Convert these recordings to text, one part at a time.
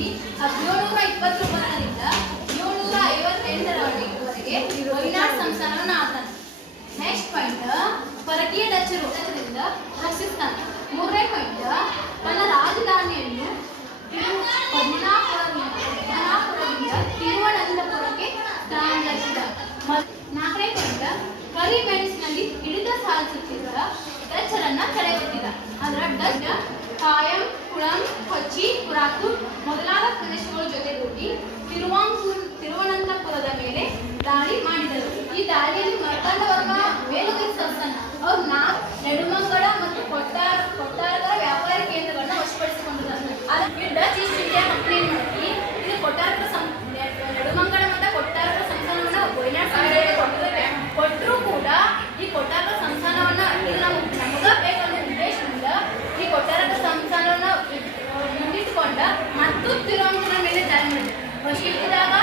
D 1729ರಿಂದ 758ರವರೆಗೆ ವೈನಾಡ್ ಸಂಸ್ಥಾನವನ್ನು ಆಳ್ತಾನೆ. ನೆಕ್ಸ್ಟ್ ಪಾಯಿಂಟ್, ಪರಕೀಯ ಡಚರಿಂದ ರಕ್ಷಿಸ್ತಾನೆ. ಮೂರನೇ ಪಾಯಿಂಟ್, ತನ್ನ ರಾಜಧಾನಿಯನ್ನು ಪದ್ಮನಾಭಪುರದಿಂದ ತಿರುವನಂತಪುರಕ್ಕೆ ಸ್ಥಳಾಂತರಿಸಿದ. ನಾಲ್ಕನೇ ಪಾಯಿಂಟ್, ಕರಿಮೆಣಸಿನಲ್ಲಿ ಹಿಡಿತ ಸಾಧಿಸುತ್ತಿದ್ದ ಡಚ್ಚರನ್ನ ತಡೆಗಟ್ಟಿದ. ಅದರ ಡಚ್ ಕಾಯಂ, ಕುಳಂ, ಕೊಚ್ಚಿ, ಪುರಾತೂರ್ ಮೊದಲಾದ ಪ್ರದೇಶಗಳ ಜೊತೆಗೂಡಿ ತಿರುವನಂತಪುರದ ಮೇಲೆ ದಾಳಿ ಮಾಡಿದರು. ಈ ದಾಳಿಯಲ್ಲಿ ಮರ್ತಾಂಡವರ್ಮ ವೇಲುಗಿರಿ ಸಂಸ್ಥಾನ ಅವರು ನೆಡುಮಂಗಲ ಮತ್ತು ಕೊಟ್ಟಾರಗಳ ವ್ಯಾಪಾರಿ ಕೇಂದ್ರಗಳನ್ನ ವಶಪಡಿಸಿಕೊಂಡಿದ್ದಾರೆ. ಅದಕ್ಕೆ ಡಚ್ ಈಸ್ಟ್ ಇಂಡಿಯಾ ಕಂಪನಿ ಮಾಡಿ ಇದು ನೆಡುಮಂಗಲ ಮತ್ತು ಕೊಟ್ಟಾರಗಳ ಸಂಸ್ಥಾನವನ್ನು ವೈನಾಡ್ ಸಂಸ್ಥಾನಕ್ಕೆ ಕೊಟ್ಟರೂ ಕೂಡ ಈ ಕೊಟ್ಟಾರಗಳ ಸಂಸ್ಥಾನವನ್ನ ಇದು ನಮಗ ಬೇಕನ್ನೋ ಉದ್ದೇಶದಿಂದ ಈ ಕೊಟ್ಟಾರಗಳ ಸಂಸ್ಥಾನವನ್ನು ಮುಂದಿಟ್ಟುಕೊಂಡ ಮತ್ತು ತಿರುವಂಕುರ ಮೇಲೆ ದಾಳಿ ಮಾಡಿದೆ. ಫಸ್ಟ್ ಇದ್ದಾಗ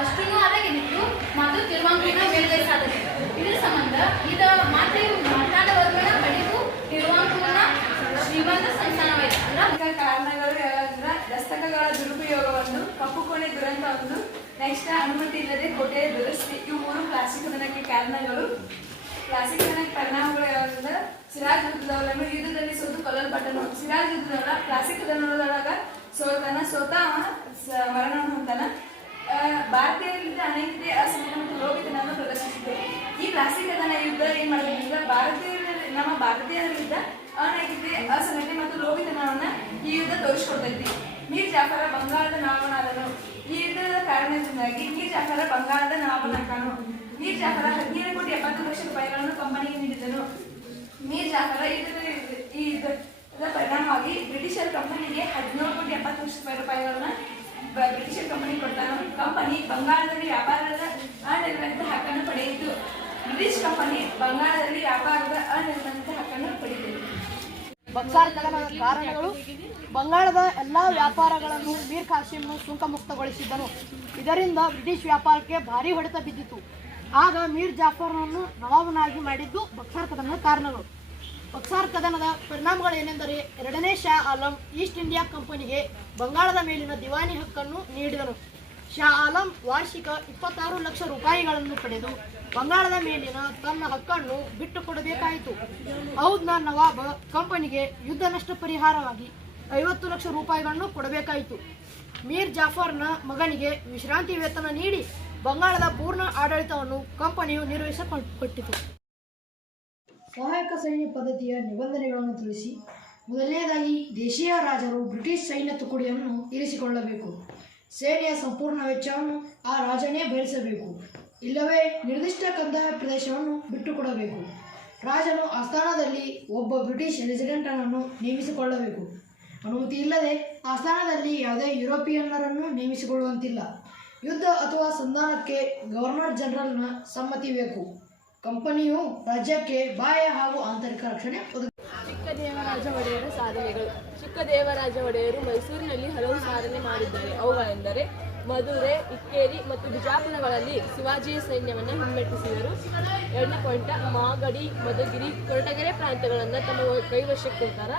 ಅಷ್ಟೂ ಆದಾಗಿದ್ದು ಮತ್ತು ತಿರುವಂಕುರ ಮೇಲ್ಗೈ ಸಾಧನೆ. ಇದರ ಸಂಬಂಧ ಇದು ಮಾತ್ರ ಮರ್ತಾಂಡವರ್ಮನ ಕಡೆಗೂ ತಿರುವಾಂಕೂರನ ಶ್ರೀಮಂತ ಸಂಸ್ಥಾನವಾಯಿತು. ಕಾರಣಗಳು ಯಾವಂದ್ರೆ ದಸ್ತಕಗಳ ದುರುಪಯೋಗವನ್ನು, ಕಪ್ಪು ಕೋಣೆ ದುರಂತವನ್ನು, ನೆಕ್ಸ್ಟ್ ಅನುಮತಿ ಇಲ್ಲದೆ ಕೋಟೆಯ ದುರಸ್ತಿ. ಇವು ಮೂರು ಕ್ಲಾಸಿಕ್ ಕದನಕ್ಕೆ ಕಾರಣಗಳು. ಕ್ಲಾಸಿಕ್ ಕದನಕ್ಕೆ ಪರಿಣಾಮಗಳು ಯಾವಂದ್ರೆ ಸಿರಾಜ್ ಉದ್-ದೌಲನು ಯುದ್ಧದಲ್ಲಿ ಸೋತು ಕೊಲ್ಲಲ್ಪಟ್ಟನು. ಸಿರಾಜ್ ಉದ್-ದೌಲ ಕ್ಲಾಸಿಕ್ ಕದನದೊಳಗ ಸೋತ ಮರಣವನ್ನು ಹೊಂದಾನ. ಭಾರತೀಯರಿಂದ ಅನೇಕತೆ, ಅಸಮತೆ ಮತ್ತು ಲೋಭಿತನವನ್ನು ಪ್ರದರ್ಶಿಸಿತು. ಈ ಕ್ಲಾಸಿಕ್ ಕದನ ಯುದ್ಧ ಏನ್ ಮಾಡೋದ್ರಿಂದ ನಮ್ಮ ಭಾರತೀಯರ ವಿರುದ್ಧ ಅನೈತಿಕತೆ, ಅಸಮತೆ ಮತ್ತು ಲೋಭಿತನವನ್ನ ಈ ಯುದ್ಧ ತೋರಿಸಿಕೊಡ್ತೈತಿ. ಮೀರ್ ಜಾಫರ ಬಂಗಾಳದ ನವಾಬನಾದನು. ಈ ಯುದ್ಧದ ಕಾರಣದಿಂದಾಗಿ ಮೀರ್ ಜಾಫರ ಬಂಗಾಳದ ನವಾಬನಾದನು. ಮೀರ್ ಜಾಫರ 17,70,00,000 ಕಂಪನಿಗೆ ನೀಡಿದನು. ಮೀರ್ ಜಾಫರ ಈ ಯುದ್ಧದ ಪರಿಣಾಮವಾಗಿ ಬ್ರಿಟಿಷರ್ ಕಂಪನಿಗೆ 17,70,00,000 ಬ್ರಿಟಿಷರ್ ಕಂಪನಿ ಕೊಡ್ತಾನೆ. ಕಂಪನಿ ಬಂಗಾಳದಲ್ಲಿ ವ್ಯಾಪಾರದ ಅನಿರ್ಬಂಧಿತ ಹಕ್ಕನ್ನು ಪಡೆಯಿತು. ಬ್ರಿಟಿಷ್ ಕಂಪನಿ ಬಂಗಾಳದಲ್ಲಿ ವ್ಯಾಪಾರದ ಅನಿರ್ಬಂಧಿತ ಹಕ್ಕನ್ನು ಪಡೆಯಿತು. ಬಕ್ಸಾರ್ ಕದನದ ಕಾರಣಗಳು: ಬಂಗಾಳದ ಎಲ್ಲಾ ವ್ಯಾಪಾರಗಳನ್ನು ಮೀರ್ ಕಾಸಿಂ ಸುಂಕ ಮುಕ್ತಗೊಳಿಸಿದ್ದನು. ಇದರಿಂದ ಬ್ರಿಟಿಷ್ ವ್ಯಾಪಾರಕ್ಕೆ ಭಾರಿ ಹೊಡೆತ ಬಿದ್ದಿತು. ಆಗ ಮೀರ್ ಜಾಫರ್ನನ್ನು ನವಾಬನಾಗಿ ಮಾಡಿದ್ದು ಬಕ್ಸಾರ್ ಕದನದ ಕಾರಣಗಳು. ಬಕ್ಸಾರ್ ಕದನದ ಪರಿಣಾಮಗಳು ಏನೆಂದರೆ, ಎರಡನೇ ಶಾ ಆಲಂ ಈಸ್ಟ್ ಇಂಡಿಯಾ ಕಂಪನಿಗೆ ಬಂಗಾಳದ ಮೇಲಿನ ದಿವಾನಿ ಹಕ್ಕನ್ನು ನೀಡಿದನು. ಶಾ ಆಲಂ ವಾರ್ಷಿಕ 26 ಲಕ್ಷ ರೂಪಾಯಿಗಳನ್ನು ಪಡೆದು ಬಂಗಾಳದ ಮೇಲಿನ ತನ್ನ ಹಕ್ಕನ್ನು ಬಿಟ್ಟು ಕೊಡಬೇಕಾಯಿತು. ಔದ್ನ ನವಾಬ್ ಕಂಪನಿಗೆ ಯುದ್ಧ ನಷ್ಟ ಪರಿಹಾರವಾಗಿ 50 ಲಕ್ಷ ರೂಪಾಯಿಗಳನ್ನು ಕೊಡಬೇಕಾಯಿತು. ಮೀರ್ ಜಾಫರ್ನ ಮಗನಿಗೆ ವಿಶ್ರಾಂತಿ ವೇತನ ನೀಡಿ ಬಂಗಾಳದ ಪೂರ್ಣ ಆಡಳಿತವನ್ನು ಕಂಪನಿಯು ನಿರ್ವಹಿಸಿಕೊಟ್ಟಿತು. ಸಹಾಯಕ ಸೈನ್ಯ ಪದ್ಧತಿಯ ನಿಬಂಧನೆಗಳನ್ನು ತಿಳಿಸಿ. ಮೊದಲನೆಯದಾಗಿ, ದೇಶೀಯ ರಾಜರು ಬ್ರಿಟಿಷ್ ಸೈನ್ಯ ತುಕಡಿಯನ್ನು ಇರಿಸಿಕೊಳ್ಳಬೇಕು. ಸೇನೆಯ ಸಂಪೂರ್ಣ ವೆಚ್ಚವನ್ನು ಆ ರಾಜನೇ ಭರಿಸಬೇಕು, ಇಲ್ಲವೇ ನಿರ್ದಿಷ್ಟ ಕಂದಾಯ ಪ್ರದೇಶವನ್ನು ಬಿಟ್ಟುಕೊಡಬೇಕು. ರಾಜನು ಆಸ್ಥಾನದಲ್ಲಿ ಒಬ್ಬ ಬ್ರಿಟಿಷ್ ರೆಸಿಡೆಂಟನ್ನು ನೇಮಿಸಿಕೊಳ್ಳಬೇಕು. ಅನುಮತಿ ಇಲ್ಲದೆ ಆಸ್ಥಾನದಲ್ಲಿ ಯಾವುದೇ ಯುರೋಪಿಯನ್ನರನ್ನು ನೇಮಿಸಿಕೊಳ್ಳುವಂತಿಲ್ಲ. ಯುದ್ಧ ಅಥವಾ ಸಂಧಾನಕ್ಕೆ ಗವರ್ನರ್ ಜನರಲ್ನ ಸಮ್ಮತಿ ಬೇಕು. ಕಂಪನಿಯು ರಾಜ್ಯಕ್ಕೆ ಬಾಹ್ಯ ಹಾಗೂ ಆಂತರಿಕ ರಕ್ಷಣೆ ಚಿಕ್ಕದೇವರಾಜ ಒಡೆಯರ ಸಾಧನೆಗಳು. ಚಿಕ್ಕದೇವರಾಜ ಒಡೆಯರು ಮೈಸೂರಿನಲ್ಲಿ ಹಲವು ಸಾಧನೆ ಮಾಡಿದ್ದಾರೆ. ಅವುಗಳೆಂದರೆ ಮಧುರೆ, ಇಕ್ಕೇರಿ ಮತ್ತು ಬಿಜಾಪುರಗಳಲ್ಲಿ ಶಿವಾಜಿಯ ಸೈನ್ಯವನ್ನು ಹಿಮ್ಮೆಟ್ಟಿಸಿದರು. ಎರಡನೇ ಪಾಯಿಂಟ್, ಮಾಗಡಿ, ಮಧುಗಿರಿ, ಕೊರಟಗೆರೆ ಪ್ರಾಂತ್ಯಗಳನ್ನು ತಮ್ಮ ಕೈವಶಕ್ಕೋತಾರ.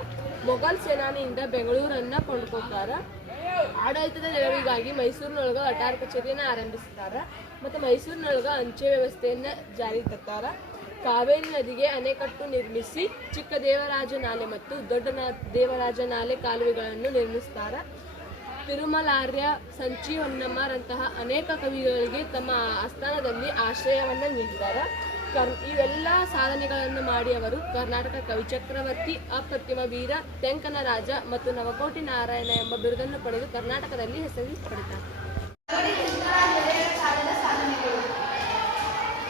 ಮೊಘಲ್ ಸೇನಾನಿಯಿಂದ ಬೆಂಗಳೂರನ್ನು ಕೊಂಡ್ಕೋತಾರ. ಆಡಳಿತದ ನೆರವಿಗಾಗಿ ಮೈಸೂರಿನೊಳಗೆ ಅಟಾರ ಕಚೇರಿಯನ್ನು ಆರಂಭಿಸ್ತಾರ ಮತ್ತು ಮೈಸೂರಿನೊಳಗೆ ಅಂಚೆ ವ್ಯವಸ್ಥೆಯನ್ನು ಜಾರಿ ತರ್ತಾರ. ಕಾವೇರಿ ನದಿಗೆ ಅಣೆಕಟ್ಟು ನಿರ್ಮಿಸಿ ಚಿಕ್ಕ ದೇವರಾಜ ನಾಲೆ ಮತ್ತು ದೊಡ್ಡ ದೇವರಾಜ ನಾಲೆ ಕಾಲುವೆಗಳನ್ನು ನಿರ್ಮಿಸ್ತಾರ. ತಿರುಮಲಾರ್ಯ, ಸಂಚಿ ಹೊನ್ನಮ್ಮರಂತಹ ಅನೇಕ ಕವಿಗಳಿಗೆ ತಮ್ಮ ಆಸ್ಥಾನದಲ್ಲಿ ಆಶ್ರಯವನ್ನು ನೀಡಿದ್ದಾರೆ. ಇವೆಲ್ಲ ಸಾಧನೆಗಳನ್ನು ಮಾಡಿ ಅವರು ಕರ್ನಾಟಕ ಕವಿಚಕ್ರವರ್ತಿ, ಅಪ್ರತಿಮ ವೀರ, ತೆಂಕನ ರಾಜ ಮತ್ತು ನವಕೋಟಿ ನಾರಾಯಣ ಎಂಬ ಬಿರುದನ್ನು ಪಡೆದು ಕರ್ನಾಟಕದಲ್ಲಿ ಹೆಸರು ಪಡೆದರು.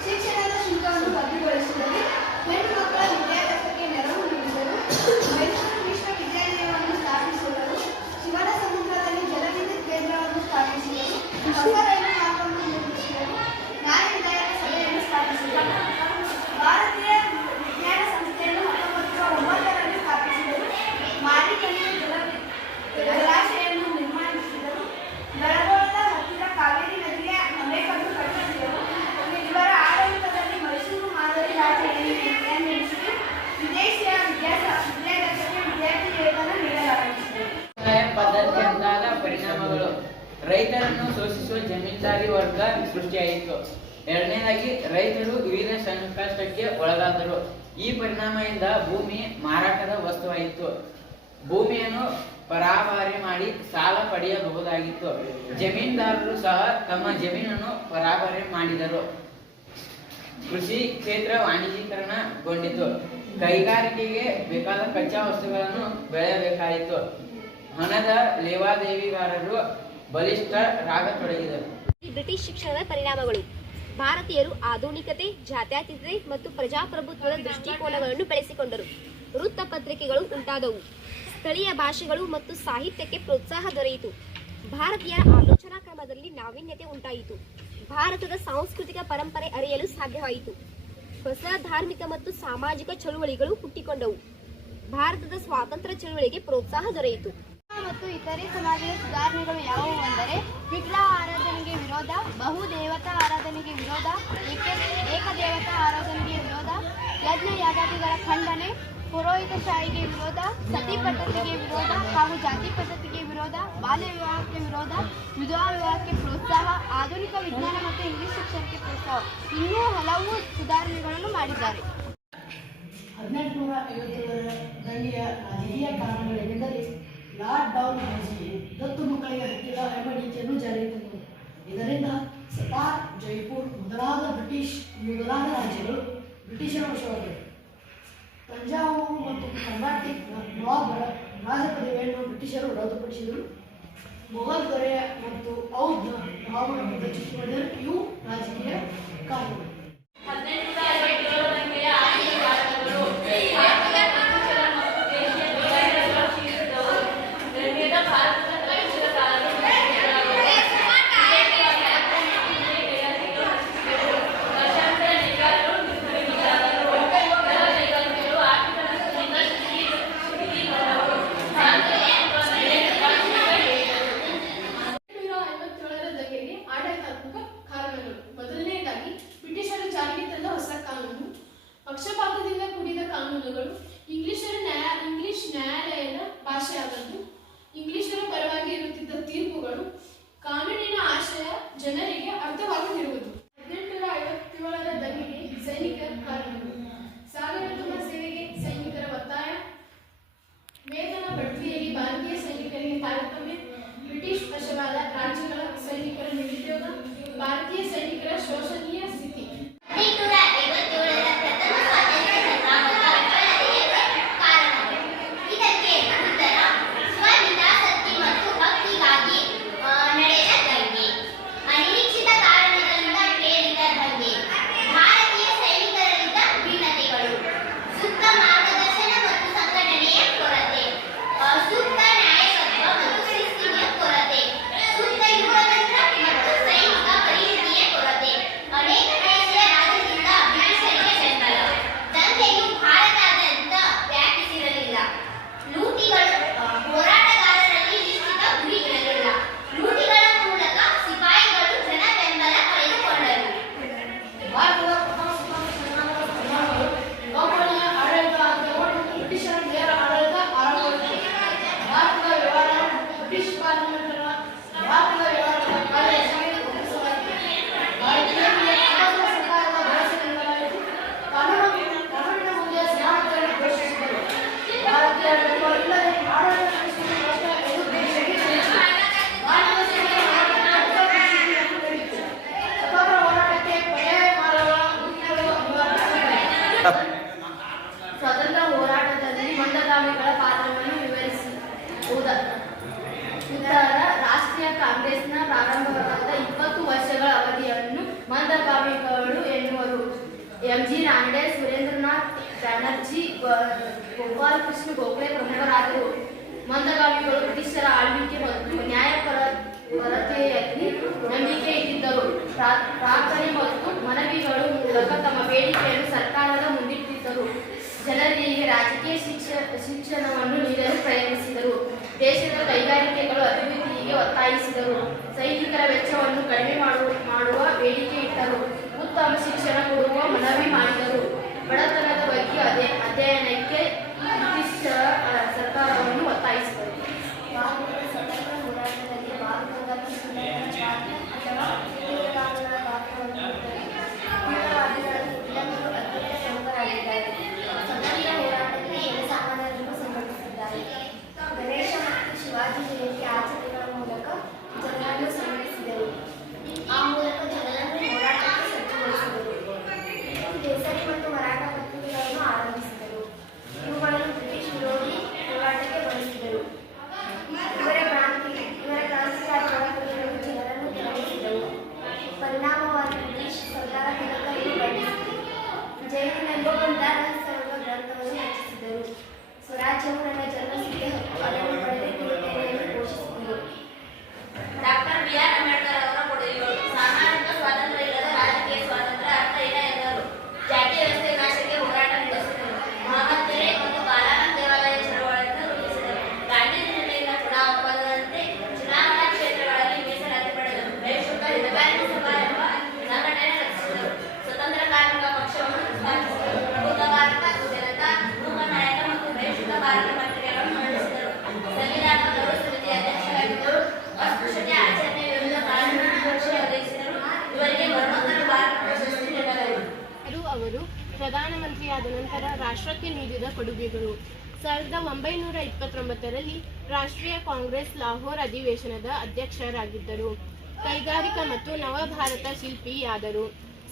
ಶಿಕ್ಷಣದ ಶುಲ್ಕವನ್ನು ರದ್ದುಗೊಳಿಸಿದರು. ಹೆಣ್ಣು ಮಕ್ಕಳ ವಿದ್ಯಾಭ್ಯಾಸಕ್ಕೆ ನೆರವು ನೀಡಿದರು. ಮೈಸೂರು ವಿಶ್ವವಿದ್ಯಾಲಯವನ್ನು ಸ್ಥಾಪಿಸಿದರು. ಶಿವನ ಸಮುದ್ರದಲ್ಲಿ ಜಲವಿದ್ಯುತ್ ಕೇಂದ್ರವನ್ನು ಸ್ಥಾಪಿಸಿದರು. ಹೊಸ ರೈಲು ಮಾರ್ಗವನ್ನು ನಿರ್ಮಿಸಿದರು. ನ್ಯಾಯ ವಿಧಾಯಕ ಸಭೆಯನ್ನು ಸ್ಥಾಪಿಸಿದರು. ಭಾರತೀಯ ವಿಜ್ಞಾನ ಸಂಸ್ಥೆಯನ್ನು 1909ರಲ್ಲಿ ಸ್ಥಾಪಿಸಿದರು. ಮಾರಿಕಣಿವೆ ಜಲಾಶಯವನ್ನು ನಿರ್ಮಾಣಿಸಿದರು. ಬೆಳಗೋಳದ ಹತ್ತಿರ ಕಾವೇರಿ ನದಿಗೆ ಅಣೆಕಟ್ಟು ಕಟ್ಟಿಸಿದರು. ಇವರ ಆಡಳಿತದಲ್ಲಿ ಮೈಸೂರು ಮಾದರಿ ರಾಜ್ಯ ನಿರ್ಮಿಸಿತು. ವಿದೇಶಿಯ ವಿದ್ಯಾರ್ಥಿಗಳಿಗೆ ವಿದ್ಯಾರ್ಥಿ ವೇತನ ನೀಡಲಾರಂಭಿಸಿದರು. ಪದ್ಧತಿ ಅಂದಾಗ ರೈತರನ್ನು ಶೋಷಿಸುವ ಜಮೀನ್ದಾರಿ ವರ್ಗ ಸೃಷ್ಟಿಯಾಯಿತು. ಎರಡನೇದಾಗಿ ರೈತರು ವಿವಿಧ ಸಂಕಷ್ಟಕ್ಕೆ ಒಳಗಾದರು. ಈ ಪರಿಣಾಮದಿಂದ ಭೂಮಿ ಮಾರಾಟದ ವಸ್ತುವಾಯಿತು. ಭೂಮಿಯನ್ನು ಪರಾಭಾರೆ ಮಾಡಿ ಸಾಲ ಪಡೆಯಬಹುದಾಗಿತ್ತು. ಜಮೀನ್ದಾರರು ಸಹ ತಮ್ಮ ಜಮೀನನ್ನು ಪರಾಭಾರೆ ಮಾಡಿದರು. ಕೃಷಿ ಕ್ಷೇತ್ರ ವಾಣಿಜ್ಯೀಕರಣಗೊಂಡಿತು. ಕೈಗಾರಿಕೆಗೆ ಬೇಕಾದ ಕಚ್ಚಾ ವಸ್ತುಗಳನ್ನು ಬೆಳೆಯಬೇಕಾಯಿತು. ಹಣದ ಲೇವಾದೇವಿಗಾರರು ಬಲಿಷ್ಠರಾಗತೊಡಗಿದರು. ಬ್ರಿಟಿಷ್ ಶಿಕ್ಷಣದ ಪರಿಣಾಮಗಳು. ಭಾರತೀಯರು ಆಧುನಿಕತೆ, ಜಾತ್ಯತೀತತೆ ಮತ್ತು ಪ್ರಜಾಪ್ರಭುತ್ವದ ದೃಷ್ಟಿಕೋನಗಳನ್ನು ಬೆಳೆಸಿಕೊಂಡರು. ವೃತ್ತಪತ್ರಿಕೆಗಳು ಉಂಟಾದವು. ಸ್ಥಳೀಯ ಭಾಷೆಗಳು ಮತ್ತು ಸಾಹಿತ್ಯಕ್ಕೆ ಪ್ರೋತ್ಸಾಹ ದೊರೆಯಿತು. ಭಾರತೀಯರ ಆಲೋಚನಾ ಕ್ರಮದಲ್ಲಿ ನಾವೀನ್ಯತೆ ಉಂಟಾಯಿತು. ಭಾರತದ ಸಾಂಸ್ಕೃತಿಕ ಪರಂಪರೆ ಅರಿಯಲು ಸಾಧ್ಯವಾಯಿತು. ಹೊಸ ಧಾರ್ಮಿಕ ಮತ್ತು ಸಾಮಾಜಿಕ ಚಳುವಳಿಗಳು ಹುಟ್ಟಿಕೊಂಡವು. ಭಾರತದ ಸ್ವಾತಂತ್ರ್ಯ ಚಳುವಳಿಗೆ ಪ್ರೋತ್ಸಾಹ ದೊರೆಯಿತು. ಮತ್ತು ಇತರೆ ಸಮಾಜದ ಸುಧಾರಣೆಗಳು ಯಾವುವು ಅಂದರೆ ವಿಗ್ರಹ ಆರಾಧನೆಗೆ ವಿರೋಧ, ಬಹುದೇವತಾ ಆರಾಧನೆಗೆ ವಿರೋಧ, ಏಕದೇವತಾ ಆರಾಧನೆಗೆ ವಿರೋಧ, ಯಜ್ಞ ಯಾಗಾದಿಗಳ ಖಂಡನೆ, ಪುರೋಹಿತಶಾಹಿಗೆ ವಿರೋಧ, ಸತಿ ಪದ್ಧತಿಗೆ ವಿರೋಧ ಹಾಗೂ ಜಾತಿ ಪದ್ಧತಿಗೆ ವಿರೋಧ, ಬಾಲ್ಯ ವಿವಾಹಕ್ಕೆ ವಿರೋಧ, ವಿಧವಾ ವಿವಾಹಕ್ಕೆ ಪ್ರೋತ್ಸಾಹ, ಆಧುನಿಕ ವಿಜ್ಞಾನ ಮತ್ತು ಇಂಗ್ಲಿಷ್ ಶಿಕ್ಷಣಕ್ಕೆ ಪ್ರೋತ್ಸಾಹ, ಇನ್ನೂ ಹಲವು ಸುಧಾರಣೆಗಳನ್ನು ಮಾಡಿದ್ದಾರೆ. 1857 ದಂಡಿಯ ರಾಜಕೀಯ ಕಾರಣಗಳೆಂದರೆ ಲಾರ್ಡ್ ಡೌನ್ ಘೋಷಣೆ ದತ್ತು ಮಕ್ಕಳಿಗೆ ಹಕ್ಕಿಲ್ಲ ಎಂಬ ನೀತಿಯನ್ನು ಜಾರಿಗೆ ತಂದರು. ಇದರಿಂದ ಸತಾರ್, ಜೈಪುರ್ ಮೊದಲಾದ ರಾಜ್ಯಗಳು ಬ್ರಿಟಿಷರ ವಶವಾದವು. ತಂಜಾವೂರು ಮತ್ತು ಕರ್ನಾಟಕ ನವಾಬರ ರಾಜ ಪದವಿಯನ್ನು ಬ್ರಿಟಿಷರು ರದ್ದುಪಡಿಸಿದರು. ಮೊಘಲ್ ದೊರೆ ಮತ್ತು ಔದ್ ನವಾಬರ ಪದಚ್ಯುತಿ ಮಾಡಿದರು. ಇವು ರಾಜಕೀಯ ಕಾರಣಗಳು. ಪಕ್ಷಪಾತದಿಂದ ಕೂಡಿದ ಕಾನೂನುಗಳು, ಇಂಗ್ಲಿಷ್ ನ್ಯಾಯಾಲಯದ ಭಾಷೆಯಾದದ್ದು, ಇಂಗ್ಲಿಷರ ಪರವಾಗಿ ಇರುತ್ತಿದ್ದ ತೀರ್ಪುಗಳು, ಕಾನೂನಿನ ಆಶಯ ಜನರಿಗೆ ಅರ್ಥವಾಗದಿರುವುದು. 1857 ದಂಗೆಗೆ ಸೈನಿಕರ ಕಾರಣಗಳು. ಸಾಗರೋತ್ತಮ ಸೇವೆಗೆ ಸೈನಿಕರ ಒತ್ತಾಯ, ವೇತನ ಬಡ್ತಿಯಲ್ಲಿ ಭಾರತೀಯ ಸೈನಿಕರಿಗೆ ತಾರತಮ್ಯ, ಬ್ರಿಟಿಷ್ ವಶವಾದ ರಾಜ್ಯಗಳ ಸೈನಿಕರ ನಿರುದ್ಯೋಗ, ಭಾರತೀಯ ಸೈನಿಕರ ಶೋಷಣೀಯ ಸ್ಥಿತಿ. ಸ್ವಾತಂತ್ರ್ಯ ಹೋರಾಟದಲ್ಲಿ ಮಂದಗಾಮಿಗಳ ಪಾತ್ರವನ್ನು ವಿವರಿಸಿ. ಉತ್ತರ ರಾಷ್ಟ್ರೀಯ ಕಾಂಗ್ರೆಸ್ನ ಪ್ರಾರಂಭವಾದ 20 ವರ್ಷಗಳ ಅವಧಿಯನ್ನು ಮಂದಗಾಮಿಗಳು ಎನ್ನುವರು. ಎಂ.ಜಿ. ರಾನಡೆ, ಸುರೇಂದ್ರನಾಥ್ ಬ್ಯಾನರ್ಜಿ, ಗೋಪಾಲ್ ಕೃಷ್ಣ ಗೋಖಲೆ ಪ್ರಮುಖರಾದರು. ಮಂದಗಾಮಿಗಳು ಬ್ರಿಟಿಷರ ಆಳ್ವಿಕೆ ಮತ್ತು ನ್ಯಾಯಪರತೆಯಲ್ಲಿ ನಂಬಿಕೆ ಇಟ್ಟಿದ್ದರು. ಪ್ರಾರ್ಥನೆ ಮತ್ತು ಮನವಿಗಳು ಮೂಲಕ ತಮ್ಮ ಬೇಡಿಕೆಯನ್ನು ಸರ್ಕಾರದ ಮುಂದಿಟ್ಟಿದ್ದರು. ಜನರಿಗೆ ರಾಜಕೀಯ ಶಿಕ್ಷಣವನ್ನು ನೀಡಲು ಪ್ರಯತ್ನಿಸಿದರು. ದೇಶದ ಕೈಗಾರಿಕೆಗಳ ಅಭಿವೃದ್ಧಿಗೆ ಒತ್ತಾಯಿಸಿದರು. ಸೈನಿಕರ ವೆಚ್ಚವನ್ನು ಕಡಿಮೆ ಮಾಡುವ ಬೇಡಿಕೆ ಇಟ್ಟರು. ಉತ್ತಮ ಶಿಕ್ಷಣ ಕೊಡುವ ಮನವಿ ಮಾಡಿದರು. ಬಡತನದ ಬಗ್ಗೆ ಅಧ್ಯಯನಕ್ಕೆ ಬ್ರಿಟಿಷ್ ಸರ್ಕಾರವನ್ನು ಒತ್ತಾಯಿಸಿದರು. ಭಾರತದ ಸ್ವತಂತ್ರ ಹೋರಾಟದಲ್ಲಿ ಭಾರತದ ರಾಷ್ಟ್ರಕ್ಕೆ ನೀಡಿದ ಕೊಡುಗೆಗಳು. 1929ರಲ್ಲಿ ರಾಷ್ಟ್ರೀಯ ಕಾಂಗ್ರೆಸ್ ಲಾಹೋರ್ ಅಧಿವೇಶನದ ಅಧ್ಯಕ್ಷರಾಗಿದ್ದರು. ಕೈಗಾರಿಕಾ ಮತ್ತು ನವಭಾರತ ಶಿಲ್ಪಿಯಾದರು.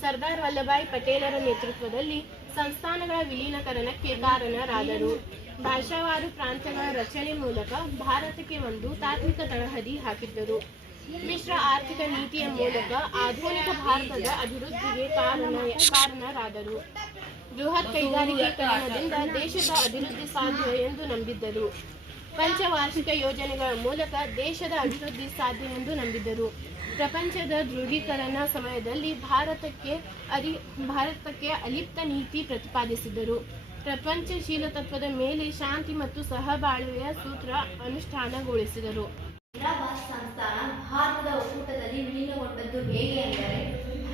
ಸರ್ದಾರ್ ವಲ್ಲಭಾಯ್ ಪಟೇಲರ ನೇತೃತ್ವದಲ್ಲಿ ಸಂಸ್ಥಾನಗಳ ವಿಲೀನಕರಣಕ್ಕೆ ಕಾರಣರಾದರು. ಭಾಷಾವಾರು ಪ್ರಾಂತ್ಯಗಳ ರಚನೆ ಮೂಲಕ ಭಾರತಕ್ಕೆ ಒಂದು ತಾತ್ವಿಕ ತಳಹದಿ ಹಾಕಿದ್ದರು. ಮಿಶ್ರ ಆರ್ಥಿಕ ನೀತಿಯ ಮೂಲಕ ಆಧುನಿಕ ಭಾರತದ ಅಭಿವೃದ್ಧಿಗೆ ಕಾರಣರಾದರು. ಬೃಹತ್ ಕೈಗಾರಿಕೀಕರಣದಿಂದ ದೇಶದ ಅಭಿವೃದ್ಧಿ ಸಾಧ್ಯ ಎಂದು ನಂಬಿದ್ದರು. ಪಂಚವಾರ್ಷಿಕ ಯೋಜನೆಗಳ ಮೂಲಕ ದೇಶದ ಅಭಿವೃದ್ಧಿ ಸಾಧ್ಯವೆಂದು ನಂಬಿದ್ದರು. ಪ್ರಪಂಚದ ದೃಢೀಕರಣ ಸಮಯದಲ್ಲಿ ಭಾರತಕ್ಕೆ ಅಲಿಪ್ತ ನೀತಿ ಪ್ರತಿಪಾದಿಸಿದರು. ಪ್ರಪಂಚಶೀಲ ತತ್ವದ ಮೇಲೆ ಶಾಂತಿ ಮತ್ತು ಸಹಬಾಳ್ವೆಯ ಸೂತ್ರ ಅನುಷ್ಠಾನಗೊಳಿಸಿದರು. ಹೈದರಾಬಾದ್ ಸಂಸ್ಥಾನ ಭಾರತದ ಒಕ್ಕೂಟದಲ್ಲಿ ವಿಲೀನಗೊಂಡದ್ದು ಹೇಗೆ ಅಂದರೆ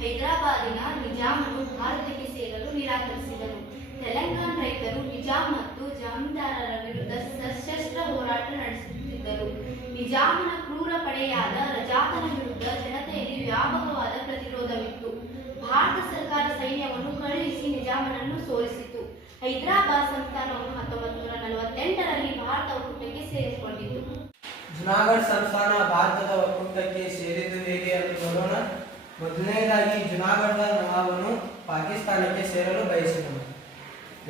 ಹೈದರಾಬಾದಿನ ನಿಜಾಮನು ಭಾರತಕ್ಕೆ ಸೇರಲು ನಿರಾಕರಿಸಿದರು. ತೆಲಂಗಾಣ ರೈತರು ನಿಜಾಮ್ ಮತ್ತು ಜಮೀನ್ದಾರರ ವಿರುದ್ಧ ಸಶಸ್ತ್ರ ಹೋರಾಟ ನಡೆಸುತ್ತಿದ್ದರು. ನಿಜಾಮನ ಕ್ರೂರ ಪಡೆಯಾದ ರಜಾಕನ ವಿರುದ್ಧ ಜನತೆಯಲ್ಲಿ ವ್ಯಾಪಕವಾದ ಪ್ರತಿರೋಧವಿತ್ತು. ಭಾರತ ಸರ್ಕಾರ ಸೈನ್ಯವನ್ನು ಕಳುಹಿಸಿ ನಿಜಾಮನನ್ನು ಸೋಲಿಸಿತು. ಹೈದರಾಬಾದ್ ಸಂಸ್ಥಾನವನ್ನು 1948ರಲ್ಲಿ ಭಾರತ ಒಕ್ಕೂಟಕ್ಕೆ ಸೇರಿಸಿಕೊಂಡಿತು. ಜುನಾಗಢ ಸಂಸ್ಥಾನ ಭಾರತದ ಒಕ್ಕೂಟಕ್ಕೆ ಸೇರಿದ್ದು ಹೇಗೆ ಎಂದು ನೋಡೋಣ. ಮೊದಲನೇದಾಗಿ ಜುನಾಗಢದ ನವಾಬನು ಪಾಕಿಸ್ತಾನಕ್ಕೆ ಸೇರಲು ಬಯಸಿದನು.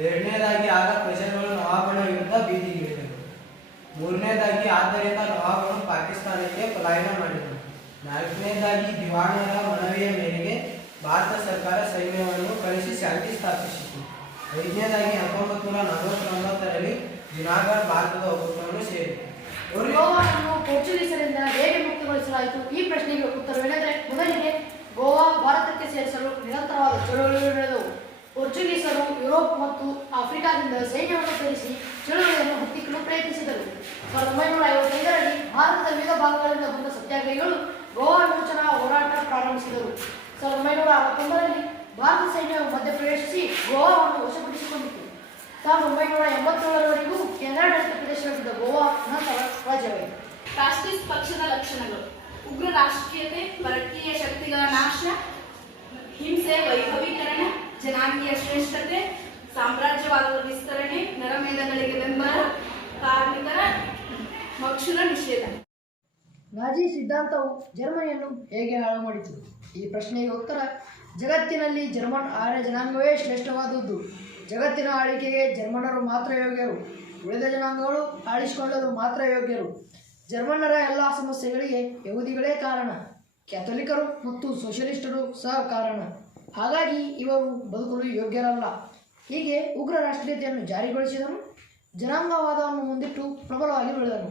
ಎರಡನೇದಾಗಿ ಆಗ ಪ್ರಜೆಗಳು ನವಾಬನ ವಿರುದ್ಧ ಬೀದಿಗಿಳಿದರು. ಮೂರನೇದಾಗಿ ಆದ್ದರಿಂದ ನವಾಬನು ಪಾಕಿಸ್ತಾನಕ್ಕೆ ಪಲಾಯನ ಮಾಡಿದನು. ನಾಲ್ಕನೇದಾಗಿ ದಿವಾಣರ ಮನವಿಯ ಮೇರೆಗೆ ಭಾರತ ಸರ್ಕಾರ ಸೈನ್ಯವನ್ನು ಕಳಿಸಿ ಶಾಂತಿ ಸ್ಥಾಪಿಸಿತು. ಐದನೇದಾಗಿ 1949ರಲ್ಲಿ ಜುನಾಗಢ ಭಾರತದ ಒಕ್ಕೂಟವನ್ನು ಸೇರಿತು. ಗೋವಾವನ್ನು ಪೋರ್ಚುಗೀಸರಿಂದ ಹೇಗೆ ಮುಕ್ತಗೊಳಿಸಲಾಯಿತು? ಈ ಪ್ರಶ್ನೆಗೆ ಉತ್ತರವೇನೆಂದರೆ ಮೊದಲಿಗೆ ಗೋವಾ ಭಾರತಕ್ಕೆ ಸೇರಿಸಲು ನಿರಂತರವಾದ ಚಳುವಳಿಗಳು ನಡೆದವು. ಪೋರ್ಚುಗೀಸರು ಯುರೋಪ್ ಮತ್ತು ಆಫ್ರಿಕಾದಿಂದ ಸೈನ್ಯವನ್ನು ಸೇರಿಸಿ ಚಳುವಳಿಯನ್ನು ಹತ್ತಿಕ್ಕಲು ಪ್ರಯತ್ನಿಸಿದರು. 1955ರಲ್ಲಿ ಭಾರತದ ವಿವಿಧ ಭಾಗಗಳಿಂದ ಬಂದ ಸತ್ಯಾಗ್ರಹಿಗಳು ಗೋವಾ ವಿಮೋಚನಾ ಹೋರಾಟ ಪ್ರಾರಂಭಿಸಿದರು. 1969ರಲ್ಲಿ ಭಾರತ ಸೈನ್ಯವು ಮಧ್ಯಪ್ರವೇಶಿಸಿ ಗೋವಾವನ್ನು ವಶಪಡಿಸಿಕೊಂಡಿತು. 1987ರವರೆಗೂ ಕೇಂದ್ರಾಡಳಿತ ಪ್ರದೇಶವಾಗಿದ್ದ ಗೋವಾ ನಂತರ ರಾಜ್ಯವಾಯಿತು. ಫ್ಯಾಸಿಸ್ಟ್ ಪಕ್ಷದ ಲಕ್ಷಣಗಳು: ಉಗ್ರ ರಾಷ್ಟ್ರೀಯತೆ, ಪರಕೀಯ ಶಕ್ತಿಗಳ ನಾಶ, ಹಿಂಸೆ, ವೈಭವೀಕರಣ, ಜನಾಂಗೀಯ ಶ್ರೇಷ್ಠತೆ, ಸಾಮ್ರಾಜ್ಯವಾದದ ವಿಸ್ತರಣೆ, ನರಮೇಧಗಳಿಗೆ ಬೆಂಬಲ, ಕಾರ್ಮಿಕರ ಮಕ್ಷುರ ನಿಷೇಧ. ನಾಜಿ ಸಿದ್ಧಾಂತವು ಜರ್ಮನಿಯನ್ನು ಹೇಗೆ ಹಾಳು ಮಾಡಿತು? ಈ ಪ್ರಶ್ನೆಗೆ ಉತ್ತರ: ಜಗತ್ತಿನಲ್ಲಿ ಜರ್ಮನ್ ಆರ್ಯ ಜನಾಂಗವೇ ಶ್ರೇಷ್ಠವಾದುದು. ಜಗತ್ತಿನ ಆಳ್ವಿಕೆಗೆ ಜರ್ಮನರು ಮಾತ್ರ ಯೋಗ್ಯರು. ಉಳಿದ ಜನಾಂಗಗಳು ಆಳಿಸಿಕೊಳ್ಳಲು ಮಾತ್ರ ಯೋಗ್ಯರು. ಜರ್ಮನ್ನರ ಎಲ್ಲ ಸಮಸ್ಯೆಗಳಿಗೆ ಯಹೂದಿಗಳೇ ಕಾರಣ. ಕ್ಯಾಥೋಲಿಕರು ಮತ್ತು ಸೋಷಿಯಲಿಸ್ಟರು ಸಹ ಕಾರಣ. ಹಾಗಾಗಿ ಇವರು ಬದುಕಲು ಯೋಗ್ಯರಲ್ಲ. ಹೀಗೆ ಉಗ್ರ ರಾಷ್ಟ್ರೀಯತೆಯನ್ನು ಜಾರಿಗೊಳಿಸಿದನು. ಜನಾಂಗವಾದವನ್ನು ಮುಂದಿಟ್ಟು ಪ್ರಬಲವಾಗಿ ಬೆಳೆದನು.